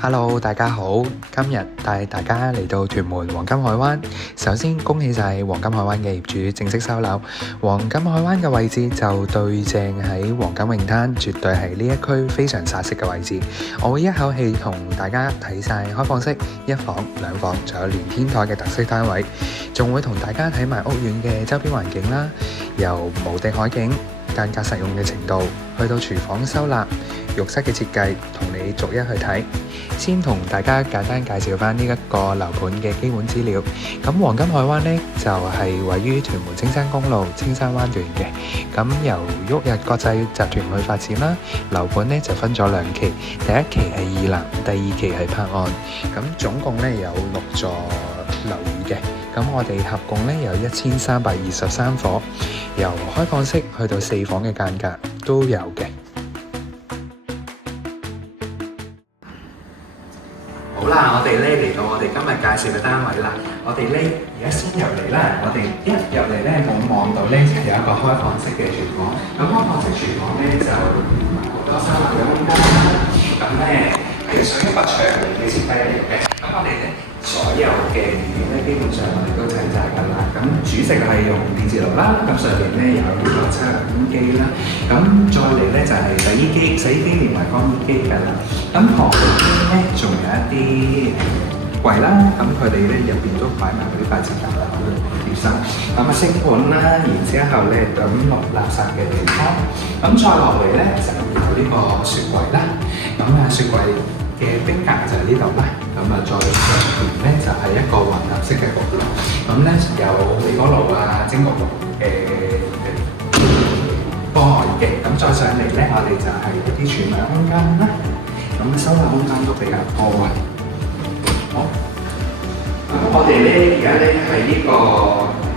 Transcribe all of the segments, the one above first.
Hello，大家好，今日帶大家嚟到屯門黃金海灣。首先恭喜晒黃金海灣嘅業主正式收樓。黃金海灣嘅位置就對正喺黃金泳灘，絕對係呢一區非常殺色嘅位置。我會一口氣同大家睇晒開放式1房、2房，仲有連天台嘅特色單位，仲會同大家睇埋屋苑嘅周邊環境啦，由無敵海景、間隔實用嘅程度，去到廚房收納、浴室嘅設計，同你逐一去睇。先同大家簡單介紹翻呢一個樓盤嘅基本資料。咁黃金海灣呢，就係位於屯門青山公路青山灣段嘅。咁由旭日國際集團去發展啦。樓盤呢就分咗2期，第一期係2樓，第2期係柏岸。咁總共呢有6座樓宇嘅。咁我哋合共呢有1323伙，由開放式去到4房嘅間隔都有嘅。好啦，我哋咧嚟到我哋今日介紹嘅單位啦。我哋咧而家先入嚟啦，我哋一入嚟咧咁望到咧有一個開放式嘅廚房。咁開放式廚房咧就好多收納嘅空間啦。咁咧係屬於一個長形嘅設計嚟嘅。咁我哋咧所有嘅元件咧基本上我哋都砌晒㗎啦。咁主食係用電磁爐啦，咁上面咧有呢個抽油煙機啦。咁再嚟咧就係洗衣機連埋乾衣機㗎啦。咁旁邊咧仲有一啲櫃啦，咁佢哋咧入邊都擺埋嗰啲快捷架啦，咁貼心。咁啊星盤啦，然之後咧抌落垃圾嘅地方。咁再落嚟咧就有呢個雪櫃啦。咁啊雪櫃嘅冰格就係呢度啦。咁啊再上邊咧就係一個混合式嘅焗爐。咁咧有微波爐啊、蒸焗爐波外嘅。咁再上嚟咧，我哋就係一啲儲物空間啦。咁收納空間都比較多嘅。好，咁我哋咧而家咧喺呢個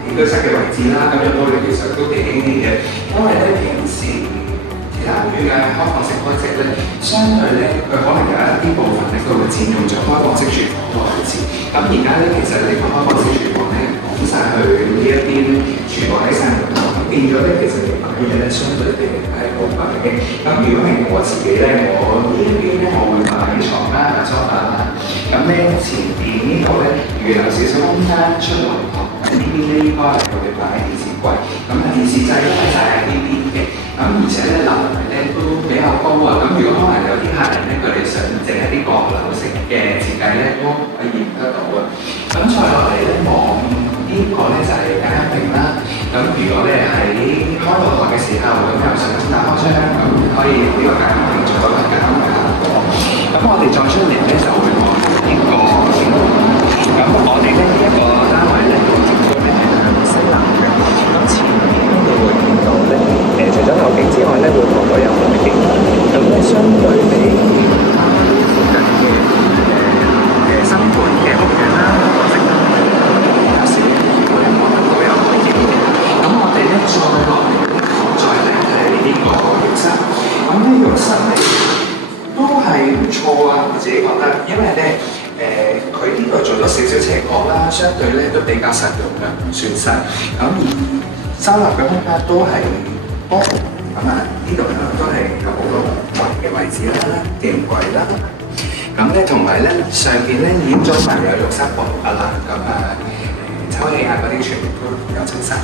起居室嘅位置啦。咁入到嚟其實都幾輕嘅，因為咧平時其他屋苑嘅開放式開隻咧，相對咧佢可能有一啲部分咧，佢會佔用咗開放式廚房嘅位置。咁而家咧其實你個開放式廚房咧講晒去呢一邊廚房喺晒度，咁變咗咧其實你擺嘢咧相對地係好快嘅。咁如果係我自己咧，我呢一邊咧我會擺床啦、梳化啦。咁咧前邊呢度咧預留少少空間出來堂，呢邊咧應該係我哋擺電視櫃。咁啊電視掣都喺晒喺呢邊嘅。咁而且咧樓層咧都比較高啊。咁如果可能有啲客人咧，佢哋想整一啲閣樓式嘅設計咧，都可以得到啊。咁再落嚟咧望呢個咧就係間屏啦。咁如果咧喺開露台嘅時候，咁又想打開窗，咁可以呢個間屏做一個減嘅效果。咁我哋再出嚟咧就會望呢個景觀。咁我哋咧呢一個單位咧個景觀咧係向西南嘅。咁前面咧你會見到咧除咗樓景之外咧，會望到有海景啦。咁咧相對比其他附近嘅新盤嘅屋苑啦，有時會望到有海景嘅。咁我哋咧再落嚟咧，再嚟係呢個浴室。咁呢浴室咧都係唔錯啊！我自己覺得，因為咧佢呢度做咗少少斜角啦，相對咧都比較實用嘅，唔算細。咁而收納嘅空間都係多，咁啊呢度咧都係有好多櫃嘅位置啦、鏡櫃啦。咁咧同埋咧上邊咧已經裝埋有浴室櫃㗎啦，咁啊抽氣啊嗰啲全部都有清晒。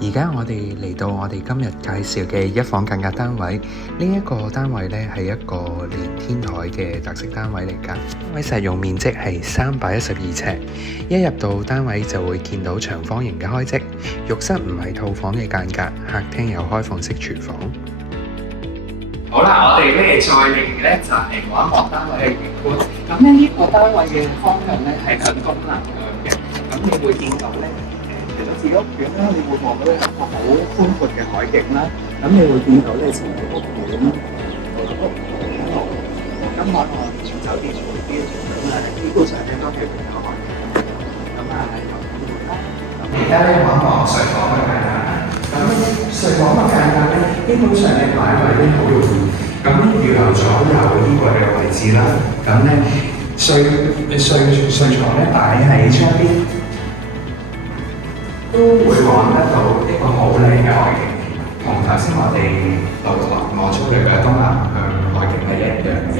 而家我哋嚟到我哋今日介紹嘅1房間隔單位，呢一個單位咧係一個連天台嘅特色單位嚟㗎。單位實用面積係312尺，一入到單位就會見到長方形嘅開積，浴室唔係套房嘅間隔，客廳有開放式廚房。好啦，我哋咧再嚟咧就係望一望單位嘅景觀。咁咧呢個單位嘅方向咧係向東南向嘅，咁你會見到咧。除咗自己屋苑啦，你會望到一個好寬闊嘅海景啦。咁你會見到咧，前面屋苑、黃金海岸酒店嗰啲咁啊，基本上咧都係比較海景。咁啊，有機會啦。而家咧望一望睡房嘅間隔。咁睡房嘅間隔咧，基本上咧擺位咧好容易。咁預留咗有衣櫃嘅位置啦。咁咧睡床咧擺喺窗邊。都會望得到一個好靚嘅海景，同同頭先我哋攞出嚟嘅東南向海景係一樣嘅。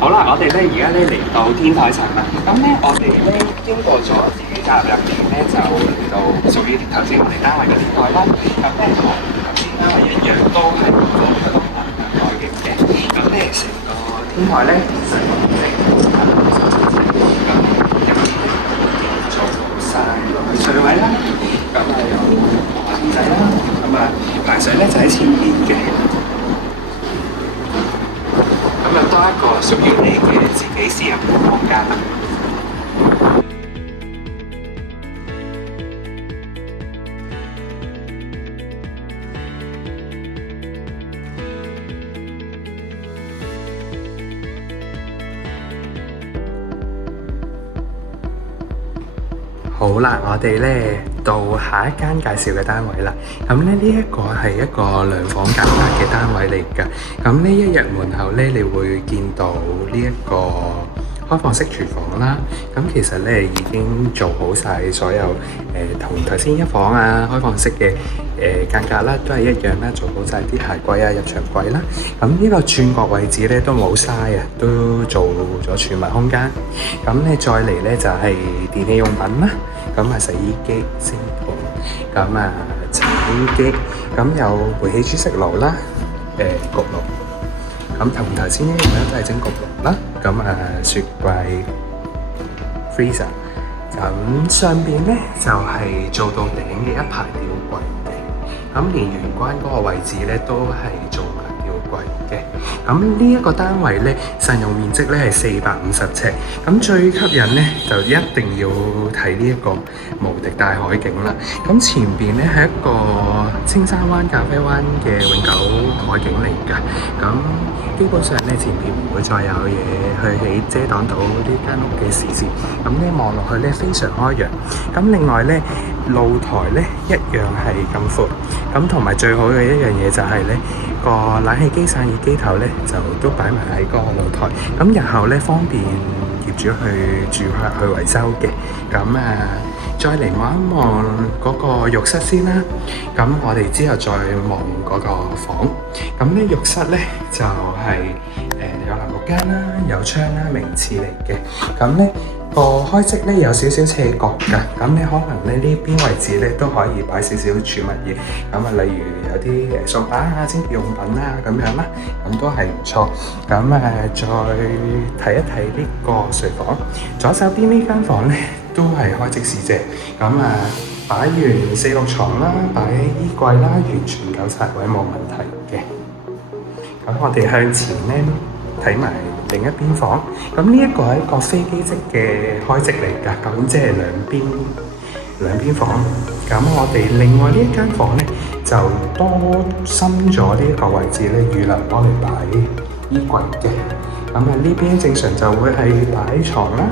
好啦，我哋咧而家咧嚟到天台層啦。咁咧我哋咧經過咗自己站入面咧，就嚟到屬於頭先我哋單位嘅天台啦。咁咧同頭先單位一樣，都係嗰個東南向海景嘅。咁咧成個天台咧，成個面積咁入面咧做晒排水位啦。咁啊有滑梯仔啦。咁啊排水咧就喺前面嘅。咁又多一個屬於你嘅自己私人空間啦。好啦，我哋咧到下一間介紹嘅單位啦。咁咧呢一個係一個兩房簡單嘅單位嚟㗎。咁呢一入門口咧，你會見到呢一個開放式廚房啦。咁其實咧已經做好晒所有同頭先一房啊開放式嘅間隔啦，都係一樣啦，做好晒啲鞋櫃啊、入牆櫃啦。咁呢個轉角位置咧都冇嘥啊，都做咗儲物空間。咁你再嚟咧就係電器用品啦。咁啊洗衣機、星盤，咁啊茶杯機，咁有煤氣煮食爐啦，焗爐，咁同頭先一樣咧都係整焗爐啦。咁啊雪櫃、freezer， 咁上邊咧就係做到頂嘅一排吊櫃嘅，咁連玄關嗰個位置咧都係做埋吊櫃嘅。咁呢一個單位咧，實用面積咧係450尺。咁最吸引咧就一定要睇呢一個無敵大海景啦。咁前邊咧係一個青山灣、咖啡灣嘅永久海景嚟㗎。咁基本上咧前面唔會再有嘢去起遮擋到呢間屋嘅視線。咁咧望落去咧非常開揚。咁另外咧露台咧一樣係咁闊。咁同埋最好嘅一樣嘢就係咧個冷氣機、散熱機頭咧就都擺埋喺個露台。咁日後咧方便業主住客去維修嘅。咁再嚟望一望嗰個浴室先啦。咁我哋之後再望嗰個房。咁咧浴室咧就係有淋浴間啦，有窗啦，名廁嚟嘅。咁咧個開式咧有少少斜角㗎。咁你可能咧呢邊位置咧都可以擺少少儲物嘢。咁例如有啲掃把啊、清潔用品啊咁樣啦，咁都係唔錯。咁再睇一睇呢個睡房。左手邊呢間房咧都係開即市啫。咁擺完4、6床啦，擺衣櫃啦，完全夠晒位，冇問題嘅。咁我哋向前咧睇埋另一邊房。咁呢一個係一個飛機式嘅開式嚟㗎。咁即係兩邊房。咁我哋另外呢一間房咧就多深咗呢一個位置咧，預留幫你擺衣櫃嘅。咁呢邊正常就會係擺床啦。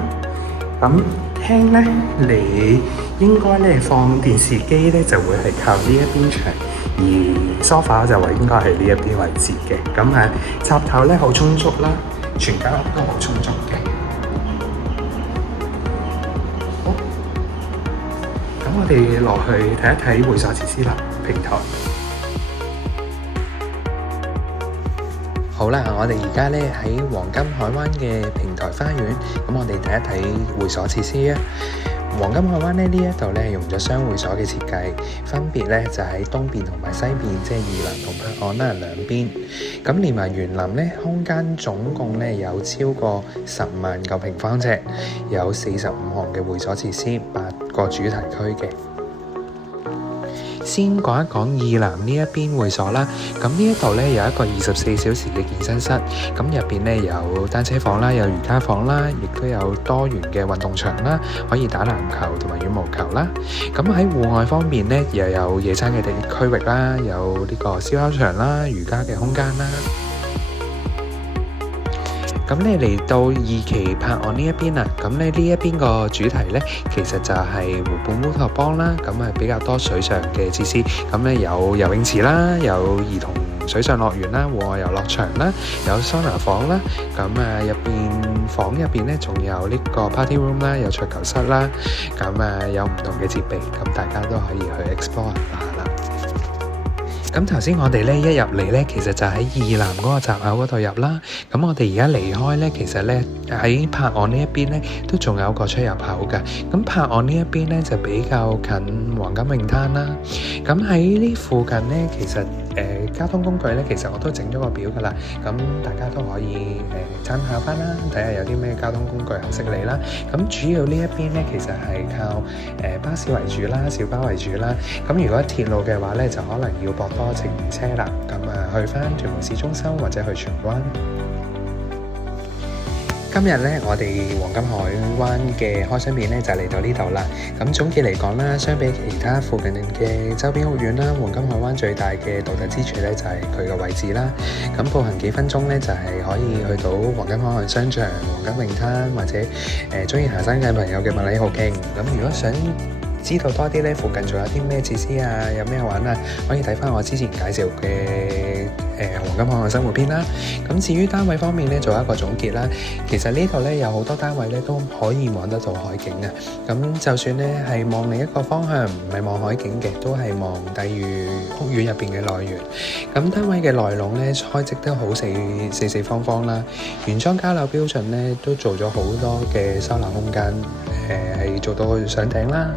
咁廳咧，你應該咧放電視機咧就會係靠呢一邊牆，而 sofa 就應該係呢一邊位置嘅。咁插頭咧好充足啦，全間屋都好充足嘅。好，咁我哋落去睇一睇會所設施啦，平台。好啦，我哋而家咧喺黃金海灣嘅平台花園，咁我哋睇一睇會所設施啊。黃金海灣咧呢一度咧用咗雙會所嘅設計，分別咧就喺東邊同埋西邊，即係宜蘭同柏岸啦兩邊。咁連埋園林咧，空間總共咧有超過10萬個平方尺，有45項嘅會所設施，8個主題區嘅。先講一講意南呢一邊會所啦，咁呢一度咧有一個24小時嘅健身室，咁入邊咧有單車房啦，有瑜伽房啦，亦都有多元嘅運動場啦，可以打籃球同埋羽毛球啦。咁喺戶外方面咧，又有野餐嘅區域啦，有呢個燒烤場啦，瑜伽嘅空間啦。咁你嚟到二期柏岸呢一邊啦，咁咧呢一邊個主題咧，其實就係湖畔烏托邦啦，咁比較多水上嘅設施，咁咧有游泳池啦，有兒童水上樂園啦、戶外遊樂場啦，有桑拿房啦。咁房入邊咧仲有呢個 party room 啦，有桌球室啦。咁有唔同嘅設備，咁大家都可以去 explore 下啦。咁頭先我哋咧一入嚟咧，其實就喺二南嗰個閘口嗰度入啦。咁我哋而家離開咧，其實咧喺柏岸呢一邊咧，都仲有個出入口嘅。咁柏岸呢一邊咧就比較近黃金泳灘啦。咁喺呢附近咧，其實交通工具咧，其實我都整咗個表噶啦。咁大家都可以參考翻啦，睇下有啲咩交通工具合適你啦。咁主要呢一邊咧，其實係靠巴士為主啦，小巴為主啦。咁如果鐵路嘅話咧，就可能要駁多程車啦。咁去翻屯門市中心或者去荃灣。今日咧，我哋黃金海灣嘅開箱片咧就嚟到呢度啦。咁總結嚟講啦，相比其他附近嘅周邊屋苑啦，黃金海灣最大嘅獨特之處咧就係佢嘅位置啦。咁步行幾分鐘咧就係可以去到黃金海岸商場、黃金泳灘或者中意行山嘅朋友嘅麥理浩徑。咁如果想知道多啲咧，附近仲有啲咩設施啊，有咩玩啊，可以睇翻我之前介紹嘅黃金海岸生活篇啦。咁至於單位方面咧，做一個總結啦。其實呢度咧有好多單位咧都可以望得到海景啊。咁就算咧係望另一個方向，唔係望海景嘅，都係望帝寓屋苑入邊嘅內園。咁單位嘅內籠咧開則都好四方方啦。原裝交樓標準咧都做咗好多嘅收納空間，係做到上頂啦。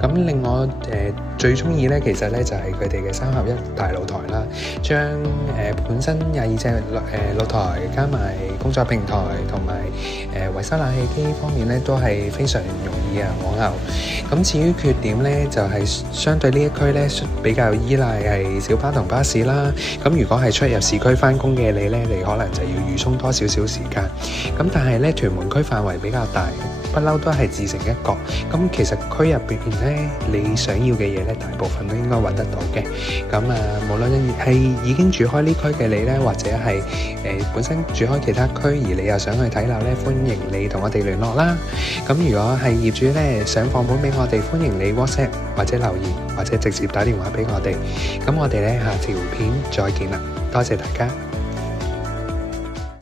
咁另外最中意咧，其實咧就係佢哋嘅3合1大露台啦，將本身22隻露台加埋工作平台同埋維修冷氣機方面咧，都係非常容易往後。咁至於缺點咧，就係相對呢一區咧比較依賴係小巴同巴士啦。咁如果係出入市區返工嘅你咧，你可能就要預充多少少時間。咁但係咧屯門區範圍比較大，不嬲都係自成一角。咁其實區入邊咧，你想要嘅嘢咧，大部分都應該揾得到嘅。咁無論係已經住開呢區嘅你咧，或者係本身住開其他區，而你又想去睇樓咧，歡迎你同我哋聯絡啦。咁如果係業主咧，想放盤俾我哋，歡迎你 WhatsApp 或者留言，或者直接打電話俾我哋。咁我哋咧下條片再見啦，多謝大家。